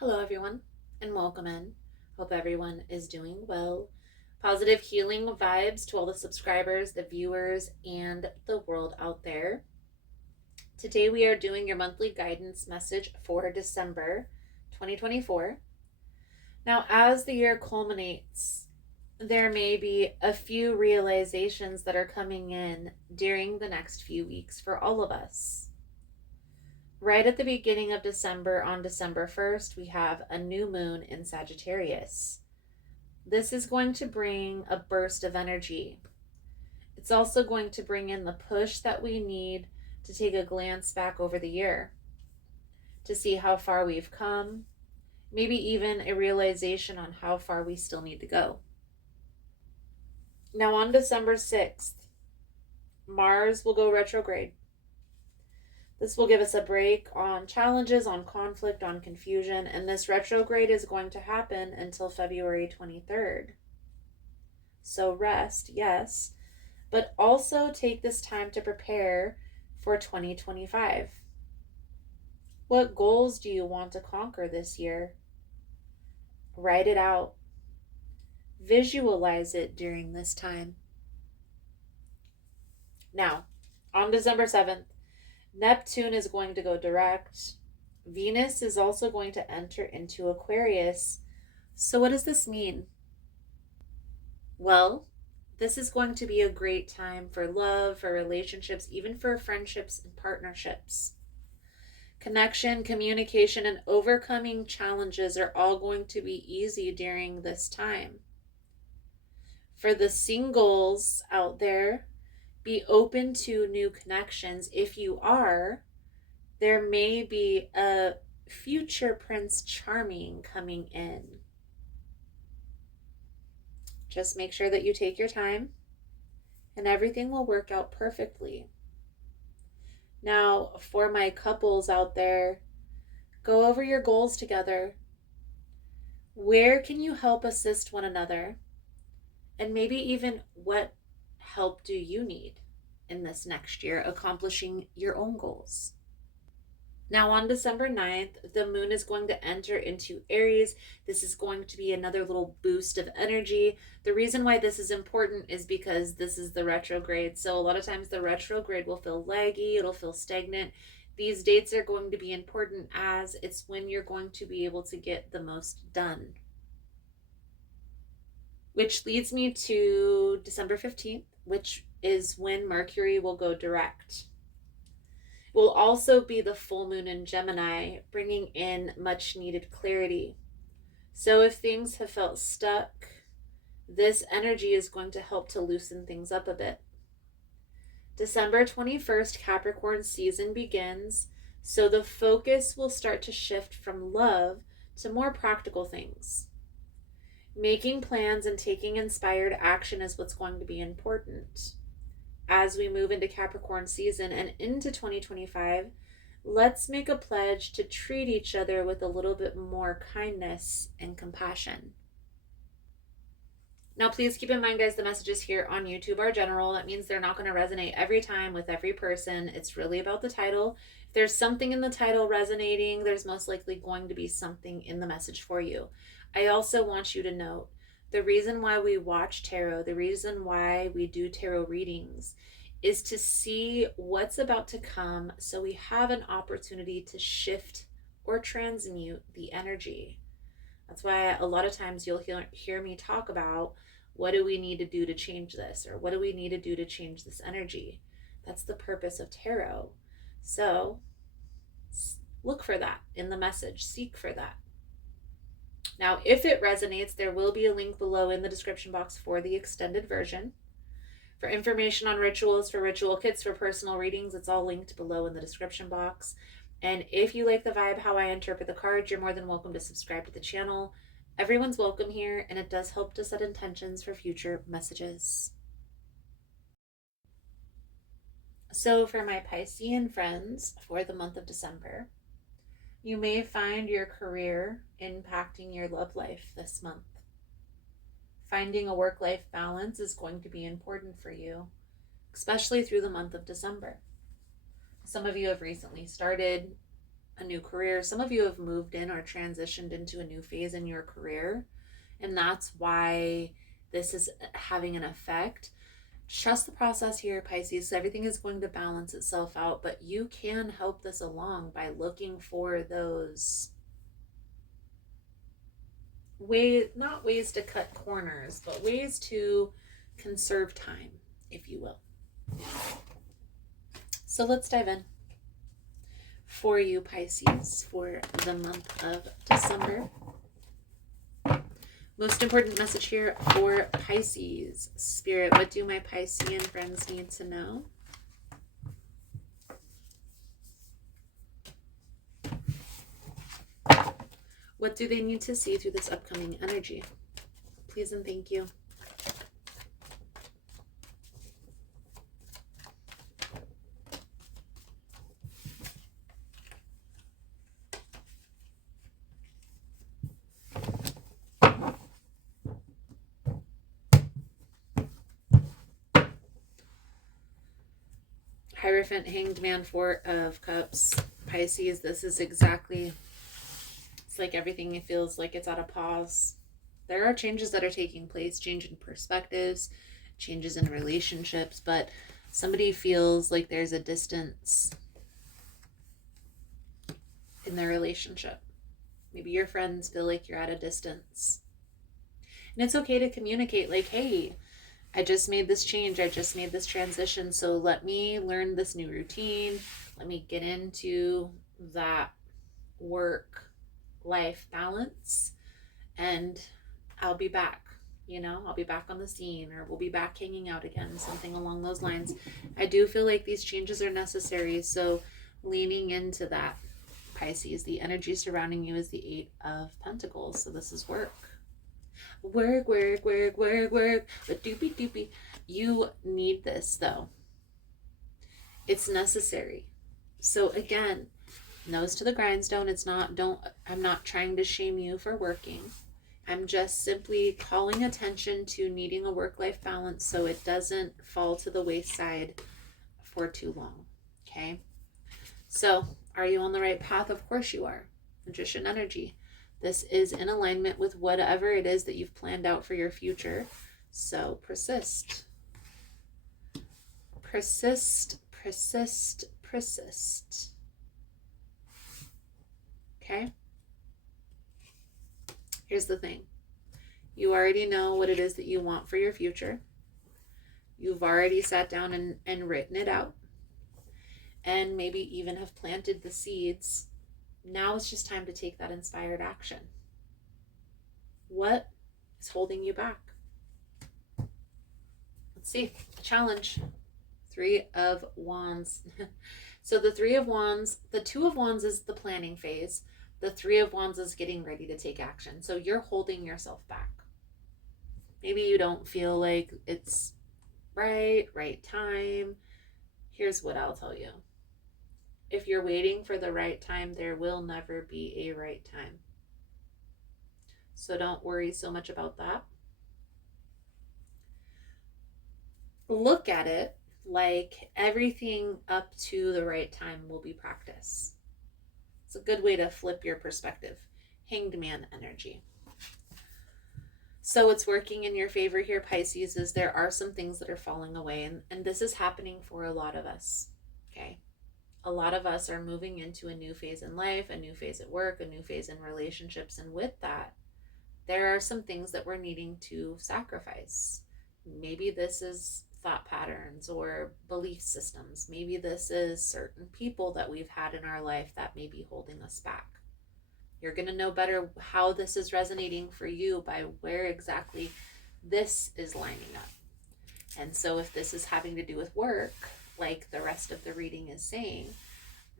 Hello, everyone, and welcome in. Hope everyone is doing well. Positive healing vibes to all the subscribers, the viewers, and the world out there. Today, we are doing your monthly guidance message for December 2024. Now, as the year culminates, there may be a few realizations that are coming in during the next few weeks for all of us. Right at the beginning of December, on December 1st, we have a new moon in Sagittarius. This is going to bring a burst of energy. It's also going to bring in the push that we need to take a glance back over the year, to see how far we've come, maybe even a realization on how far we still need to go. Now, on December 6th, Mars will go retrograde. This will give us a break on challenges, on conflict, on confusion, and this retrograde is going to happen until February 23rd. So rest, yes, but also take this time to prepare for 2025. What goals do you want to conquer this year? Write it out. Visualize it during this time. Now, on December 7th, Neptune is going to go direct. Venus is also going to enter into Aquarius. So what does this mean? Well, this is going to be a great time for love, for relationships, even for friendships and partnerships. Connection, communication, and overcoming challenges are all going to be easy during this time. For the singles out there, be open to new connections. If you are, there may be a future Prince Charming coming in. Just make sure that you take your time and everything will work out perfectly. Now, for my couples out there, go over your goals together. Where can you help assist one another? And maybe even what help do you need in this next year accomplishing your own goals? Now, on December 9th, the moon is going to enter into Aries. This is going to be another little boost of energy. The reason why this is important is because this is the retrograde. So a lot of times the retrograde will feel laggy, it'll feel stagnant. These dates are going to be important as it's when you're going to be able to get the most done. Which leads me to December 15th, which is when Mercury will go direct. Will also be the full moon in Gemini, bringing in much needed clarity. So if things have felt stuck, this energy is going to help to loosen things up a bit. December 21st, Capricorn season begins, so the focus will start to shift from love to more practical things. Making plans and taking inspired action is what's going to be important. As we move into Capricorn season and into 2025, let's make a pledge to treat each other with a little bit more kindness and compassion. Now, please keep in mind, guys, the messages here on YouTube are general. That means they're not going to resonate every time with every person. It's really about the title. If there's something in the title resonating, there's most likely going to be something in the message for you. I also want you to note the reason why we watch tarot, the reason why we do tarot readings is to see what's about to come so we have an opportunity to shift or transmute the energy. That's why a lot of times you'll hear me talk about what do we need to do to change this, or what do we need to do to change this energy. That's the purpose of tarot. So look for that in the message, seek for that. Now, if it resonates, there will be a link below in the description box for the extended version. For information on rituals, for ritual kits, for personal readings, it's all linked below in the description box. And if you like the vibe, how I interpret the cards, you're more than welcome to subscribe to the channel. Everyone's welcome here, and it does help to set intentions for future messages. So for my Piscean friends for the month of December, you may find your career impacting your love life this month. Finding a work-life balance is going to be important for you, especially through the month of December. Some of you have recently started a new career. Some of you have moved in or transitioned into a new phase in your career, and that's why this is having an effect. Trust the process here, Pisces. Everything is going to balance itself out, but you can help this along by looking for those ways, not ways to cut corners, but ways to conserve time, if you will. So let's dive in. For you, Pisces, for the month of December. Most important message here for Pisces. Spirit, what do my Piscean friends need to know? What do they need to see through this upcoming energy? Please and thank you. Hierophant, Hanged Man, Four of Cups. Pisces, this is exactly, it's like everything feels like it's at a pause. There are changes that are taking place, change in perspectives, changes in relationships, but somebody feels like there's a distance in their relationship. Maybe your friends feel like you're at a distance. And it's okay to communicate like, hey, I just made this change. I just made this transition. So let me learn this new routine. Let me get into that work-life balance, and I'll be back. I'll be back on the scene, or we'll be back hanging out again, something along those lines. I do feel like these changes are necessary. So leaning into that, Pisces, the energy surrounding you is the Eight of Pentacles. So this is work. Work, work, work, work, work. But doopy doopy. You need this though. It's necessary. So again, nose to the grindstone. I'm not trying to shame you for working. I'm just simply calling attention to needing a work-life balance so it doesn't fall to the wayside for too long. Okay? So, are you on the right path? Of course you are. Magician energy. This is in alignment with whatever it is that you've planned out for your future. So persist. Persist, persist, persist. Okay? Here's the thing. You already know what it is that you want for your future. You've already sat down and written it out. And maybe even have planted the seeds. Now it's just time to take that inspired action. What is holding you back? Let's see. Challenge. Three of Wands. So the Three of Wands, the Two of Wands is the planning phase. The Three of Wands is getting ready to take action. So you're holding yourself back. Maybe you don't feel like it's right time. Here's what I'll tell you. If you're waiting for the right time, there will never be a right time. So don't worry so much about that. Look at it like everything up to the right time will be practice. It's a good way to flip your perspective. Hanged Man energy. So what's working in your favor here, Pisces, is there are some things that are falling away. And this is happening for a lot of us. Okay. A lot of us are moving into a new phase in life, a new phase at work, a new phase in relationships. And with that, there are some things that we're needing to sacrifice. Maybe this is thought patterns or belief systems. Maybe this is certain people that we've had in our life that may be holding us back. You're going to know better how this is resonating for you by where exactly this is lining up. And so if this is having to do with work, like the rest of the reading is saying,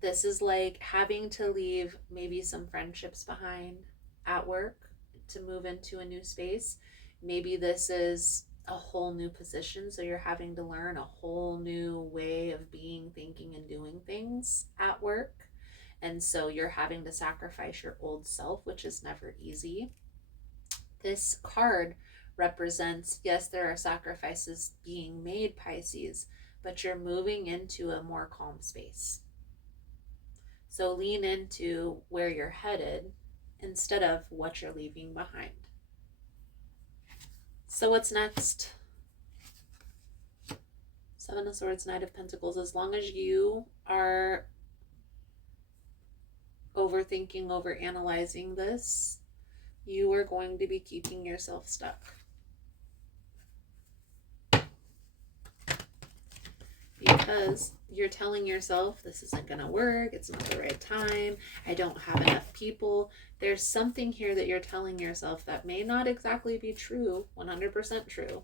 this is like having to leave maybe some friendships behind at work to move into a new space. Maybe this is a whole new position, so you're having to learn a whole new way of being, thinking, and doing things at work. And so you're having to sacrifice your old self, which is never easy. This card represents, yes, there are sacrifices being made, Pisces, but you're moving into a more calm space. So lean into where you're headed instead of what you're leaving behind. So what's next? Seven of Swords, Knight of Pentacles. As long as you are overthinking, overanalyzing this, you are going to be keeping yourself stuck. Because you're telling yourself this isn't going to work, it's not the right time, I don't have enough people. There's something here that you're telling yourself that may not exactly be true, 100% true,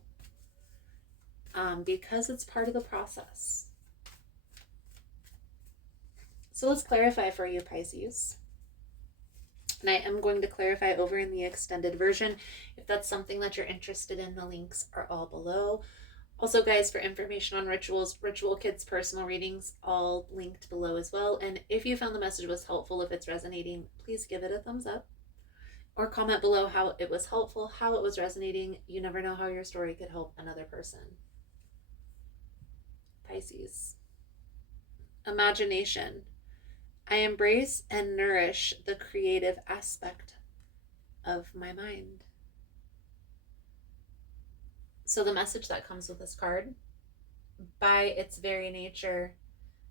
because it's part of the process. So let's clarify for you, Pisces. And I am going to clarify over in the extended version. If that's something that you're interested in, the links are all below. Also, guys, for information on rituals, Ritual Kits personal readings, all linked below as well. And if you found the message was helpful, if it's resonating, please give it a thumbs up. Or comment below how it was helpful, how it was resonating. You never know how your story could help another person. Pisces. Imagination. I embrace and nourish the creative aspect of my mind. So the message that comes with this card, by its very nature,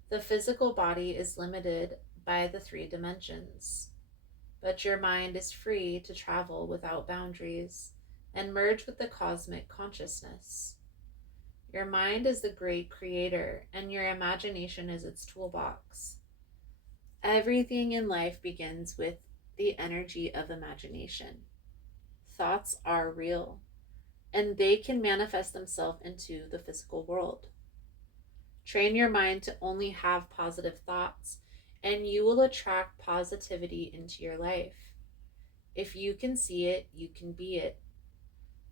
the physical body is limited by the 3 dimensions, but your mind is free to travel without boundaries and merge with the cosmic consciousness. Your mind is the great creator, and your imagination is its toolbox. Everything in life begins with the energy of imagination. Thoughts are real, and they can manifest themselves into the physical world. Train your mind to only have positive thoughts, and you will attract positivity into your life. If you can see it, you can be it.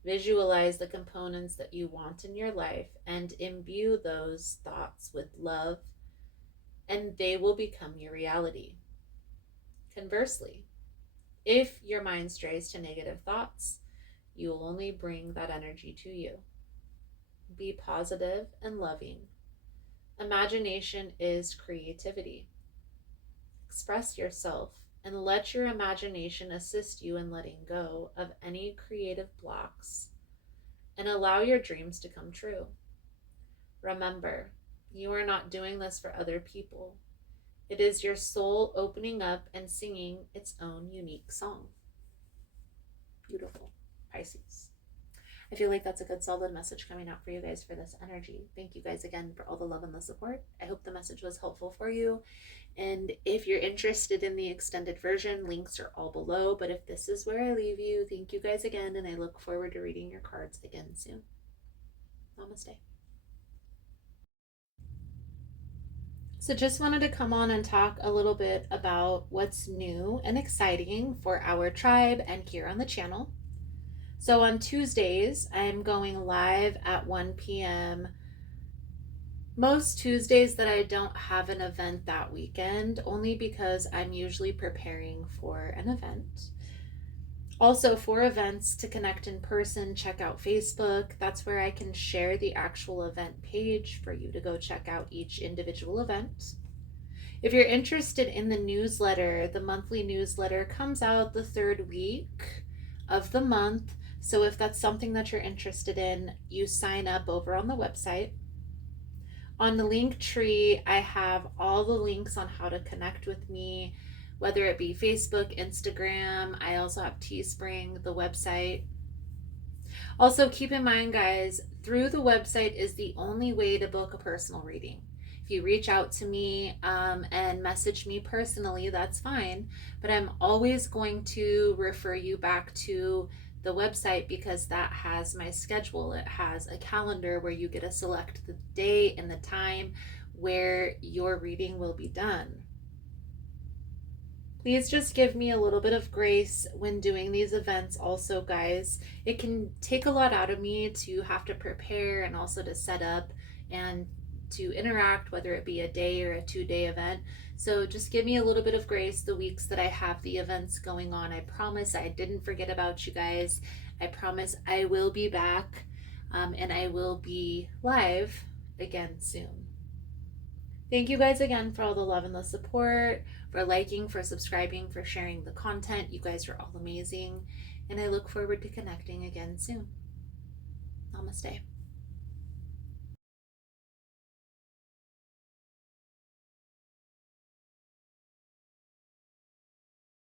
Visualize the components that you want in your life and imbue those thoughts with love, and they will become your reality. Conversely, if your mind strays to negative thoughts, you will only bring that energy to you. Be positive and loving. Imagination is creativity. Express yourself and let your imagination assist you in letting go of any creative blocks and allow your dreams to come true. Remember, you are not doing this for other people. It is your soul opening up and singing its own unique song. Beautiful, Pisces. I feel like that's a good solid message coming out for you guys for this energy. Thank you guys again for all the love and the support. I hope the message was helpful for you. And if you're interested in the extended version, links are all below. But if this is where I leave you, thank you guys again. And I look forward to reading your cards again soon. Namaste. So just wanted to come on and talk a little bit about what's new and exciting for our tribe and here on the channel. So on Tuesdays, I'm going live at 1 p.m. Most Tuesdays that I don't have an event that weekend, only because I'm usually preparing for an event. Also, for events to connect in person, check out Facebook. That's where I can share the actual event page for you to go check out each individual event. If you're interested in the newsletter, the monthly newsletter comes out the 3rd week of the month. So if that's something that you're interested in, you sign up over on the website. On the link tree, I have all the links on how to connect with me, whether it be Facebook, Instagram. I also have Teespring, the website. Also, keep in mind, guys, through the website is the only way to book a personal reading. If you reach out to me and message me personally, that's fine. But I'm always going to refer you back to the website because that has my schedule. It has a calendar where you get to select the day and the time where your reading will be done. Please just give me a little bit of grace when doing these events also, guys. It can take a lot out of me to have to prepare and also to set up and to interact, whether it be a day or a 2-day event. So just give me a little bit of grace the weeks that I have the events going on. I promise I didn't forget about you guys. I promise I will be back and I will be live again soon. Thank you guys again for all the love and the support, for liking, for subscribing, for sharing the content. You guys are all amazing. And I look forward to connecting again soon. Namaste.